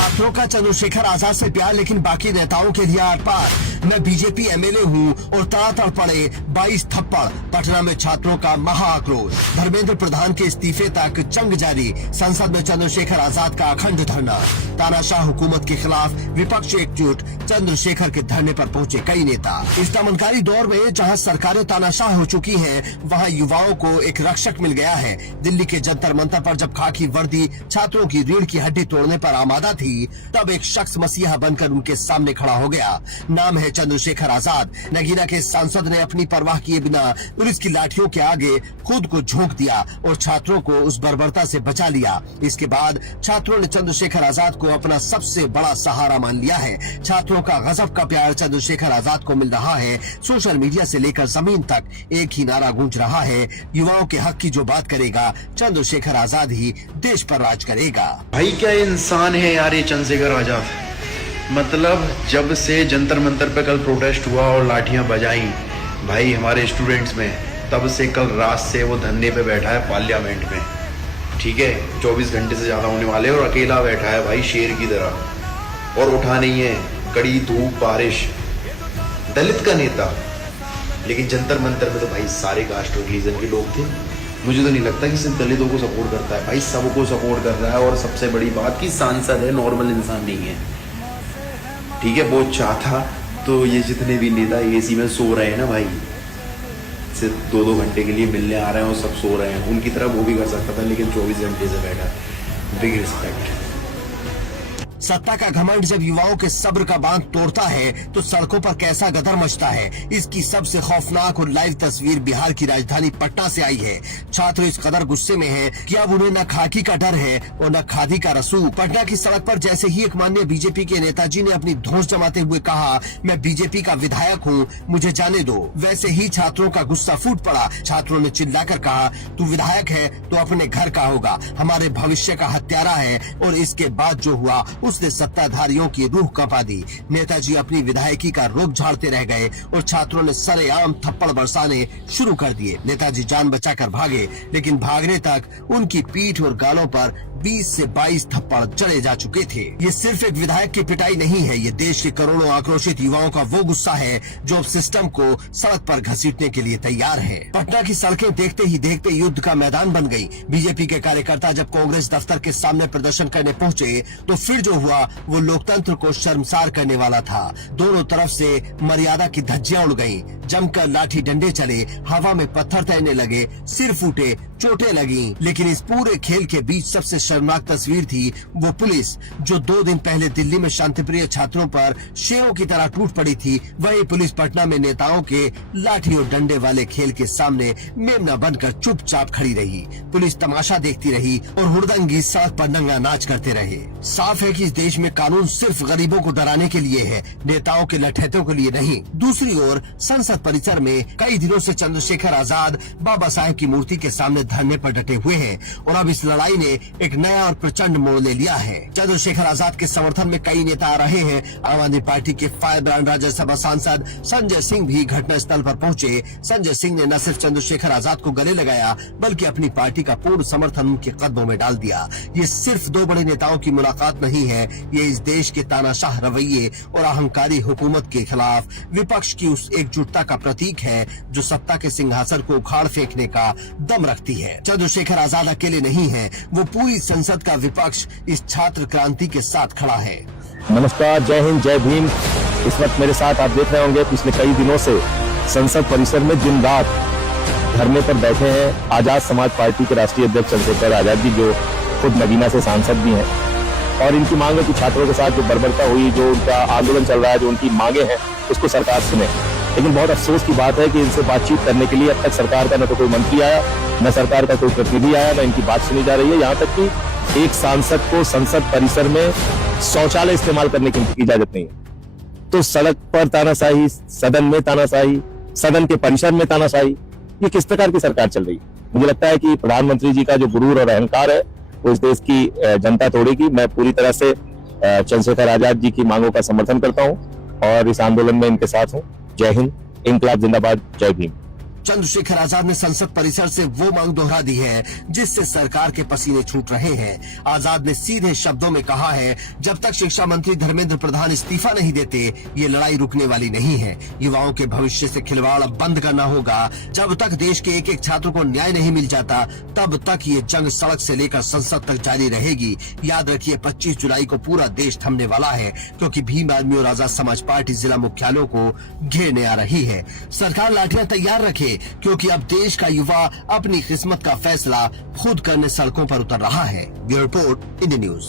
छात्रों का चंद्रशेखर आजाद से प्यार, लेकिन बाकी नेताओं के लिए आर पार। मैं बीजेपी एमएलए हूँ और तड़ातड़ पड़े 22 थप्पड़। पटना में छात्रों का महाआक्रोश। धर्मेंद्र प्रधान के इस्तीफे तक जंग जारी। संसद में चंद्रशेखर आजाद का अखंड धरना। तानाशाह हुकूमत के खिलाफ विपक्ष एकजुट। चंद्रशेखर के धरने पर पहुंचे कई नेता। इस दमनकारी दौर में जहां सरकारें तानाशाह हो चुकी हैं, वहां युवाओं को एक रक्षक मिल गया है। दिल्ली के जंतर मंतर पर जब खाकी वर्दी छात्रों की रीढ़ की हड्डी तोड़ने पर आमादा थी, तब एक शख्स मसीहा बनकर उनके सामने खड़ा हो गया। नाम है चंद्रशेखर आजाद। नगीना के सांसद ने अपनी परवाह किए बिना पुलिस की लाठियों के आगे खुद को झोंक दिया और छात्रों को उस बर्बरता से बचा लिया। इसके बाद छात्रों ने चंद्रशेखर आजाद को अपना सबसे बड़ा सहारा मान लिया है। छात्रों का गजब का प्यार चंद्रशेखर आजाद को मिल रहा है। सोशल मीडिया से लेकर जमीन तक एक ही नारा गूंज रहा है, युवाओं के हक की जो बात करेगा, चंद्रशेखर आजाद ही देश पर राज करेगा। भाई क्या इंसान है यार ये चंद्रशेखर आजाद। मतलब जब से जंतर मंतर पे कल प्रोटेस्ट हुआ और लाठियां बजाई भाई हमारे स्टूडेंट्स में, तब से कल रात से वो धरने पे बैठा है पार्लियामेंट में। ठीक है, 24 घंटे से ज्यादा होने वाले और अकेला बैठा है भाई शेर की तरह, और उठा नहीं है। कड़ी धूप बारिश, दलित का नेता, लेकिन जंतर मंतर में तो भाई सारे कास्ट और रिलीजन के लोग थे। मुझे तो नहीं लगता कि सिर्फ दलितों को सपोर्ट करता है, भाई सबको सपोर्ट कर रहा है। और सबसे बड़ी बात कि सांसद है, नॉर्मल इंसान नहीं है। ठीक है, बहुत चाहता तो ये जितने भी नेता एसी में सो रहे हैं ना भाई, सिर्फ 2-2 घंटे के लिए मिलने आ रहे हैं और सब सो रहे हैं, उनकी तरह वो भी कर सकता था, लेकिन 24 घंटे से बैठा। Big respect. सत्ता का घमंड जब युवाओं के सब्र का बांध तोड़ता है तो सड़कों पर कैसा गदर मचता है। इसकी सबसे खौफनाक और लाइव तस्वीर बिहार की राजधानी पटना से आई है। छात्र इस कदर गुस्से में हैं कि अब उन्हें न खाकी का डर है और न खादी का रसूख। पटना की सड़क पर जैसे ही एक माननीय बीजेपी के नेताजी ने अपनी धौंस जमाते हुए कहा, मैं बीजेपी का विधायक हूँ, मुझे जाने दो, वैसे ही छात्रों का गुस्सा फूट पड़ा। छात्रों ने चिल्लाकर कहा, तू विधायक है तो अपने घर का होगा, हमारे भविष्य का हत्यारा है। और इसके बाद जो हुआ उसने सत्ताधारियों की रूह कंपा दी। नेताजी अपनी विधायकी का रुख झाड़ते रह गए और छात्रों ने सरेआम थप्पड़ बरसाने शुरू कर दिए। नेताजी जान बचाकर भागे, लेकिन भागने तक उनकी पीठ और गालों पर 20 से 22 थप्पड़ जड़े जा चुके थे। ये सिर्फ एक विधायक की पिटाई नहीं है, ये देश के करोड़ों आक्रोशित युवाओं का वो गुस्सा है जो अब सिस्टम को सड़क पर घसीटने के लिए तैयार है। पटना की सड़कें देखते ही देखते युद्ध का मैदान बन गई। बीजेपी के कार्यकर्ता जब कांग्रेस दफ्तर के सामने प्रदर्शन करने पहुंचे तो फिर जो हुआ वो लोकतंत्र को शर्मसार करने वाला था। दोनों तरफ से मर्यादा की धज्जियां उड़ गईं, जमकर लाठी डंडे चले, हवा में पत्थर तैरने लगे, सिर फूटे, चोटें लगी। लेकिन इस पूरे खेल के बीच सबसे शर्मनाक तस्वीर थी वो पुलिस जो 2 दिन पहले दिल्ली में शांतिप्रिय छात्रों पर शेरों की तरह टूट पड़ी थी। वही पुलिस पटना में नेताओं के लाठी और डंडे वाले खेल के सामने मेमना बनकर चुपचाप खड़ी रही। पुलिस तमाशा देखती रही और हुड़दंगी सड़क पर नंगा नाच करते रहे। साफ है कि इस देश में कानून सिर्फ गरीबों को डराने के लिए है, नेताओं के लठैतों के लिए नहीं। दूसरी ओर संसद परिसर में कई दिनों से चंद्रशेखर आजाद बाबा साहेब की मूर्ति के सामने धरने पर डटे हुए हैं और अब इस लड़ाई ने एक नया और प्रचंड मोड़ ले लिया है। चंद्रशेखर आजाद के समर्थन में कई नेता आ रहे हैं। आम आदमी पार्टी के फायरब्रांड राज्यसभा सांसद संजय सिंह भी घटना स्थल पर पहुंचे। संजय सिंह ने न सिर्फ चंद्रशेखर आजाद को गले लगाया बल्कि अपनी पार्टी का पूर्ण समर्थन उनके कदमों में डाल दिया। ये सिर्फ 2 बड़े नेताओं की मुलाकात नहीं है, ये इस देश के तानाशाह रवैये और अहंकारी हुकूमत के खिलाफ विपक्ष की उस एकजुटता का प्रतीक है जो सत्ता के सिंहासन को उखाड़ फेंकने का दम रखती है। चंद्रशेखर आजाद अकेले नहीं है, वो पूरी संसद का विपक्ष इस छात्र क्रांति के साथ खड़ा है। नमस्कार, जय हिंद, जय भीम। इस वक्त मेरे साथ आप देख रहे होंगे पिछले कई दिनों से संसद परिसर में दिन रात धरने पर बैठे हैं आजाद समाज पार्टी के राष्ट्रीय अध्यक्ष चंद्रशेखर आजाद जी, जो खुद नगीना से सांसद भी हैं। और इनकी मांग है कि छात्रों के साथ जो बर्बरता हुई, जो उनका आंदोलन चल रहा है, जो उनकी मांगे हैं, उसको सरकार सुने। लेकिन बहुत अफसोस की बात है कि इनसे बातचीत करने के लिए अब तक सरकार का न तो कोई मंत्री आया, न सरकार का कोई प्रतिनिधि आया, न इनकी बात सुनी जा रही है। यहाँ तक कि एक सांसद को संसद परिसर में शौचालय इस्तेमाल करने की इजाजत नहीं है। तो सड़क पर तानाशाही, सदन में तानाशाही, सदन के परिसर में तानाशाही, ये किस प्रकार की सरकार चल रही है? मुझे लगता है कि प्रधानमंत्री जी का जो गुरूर और अहंकार है वो इस देश की जनता तोड़ेगी। मैं पूरी तरह से चंद्रशेखर आजाद जी की मांगों का समर्थन करता हूँ और इस आंदोलन में इनके साथ हूँ। जय हिंद, इंकलाब जिंदाबाद, जय भीम। चंद्रशेखर आजाद ने संसद परिसर से वो मांग दोहरा दी है जिससे सरकार के पसीने छूट रहे हैं। आजाद ने सीधे शब्दों में कहा है, जब तक शिक्षा मंत्री धर्मेंद्र प्रधान इस्तीफा नहीं देते ये लड़ाई रुकने वाली नहीं है। युवाओं के भविष्य से खिलवाड़ अब बंद करना होगा। जब तक देश के एक एक छात्र को न्याय नहीं मिल जाता तब तक ये जंग सड़क से लेकर संसद तक जारी रहेगी। याद रखिए 25 जुलाई को पूरा देश थमने वाला है, क्योंकि भीम आर्मी और आजाद समाज पार्टी जिला मुख्यालयों को घेरने आ रही है। सरकार लाठियां तैयार रखे, क्योंकि अब देश का युवा अपनी किस्मत का फैसला खुद करने सड़कों पर उतर रहा है। Bureau report, India news.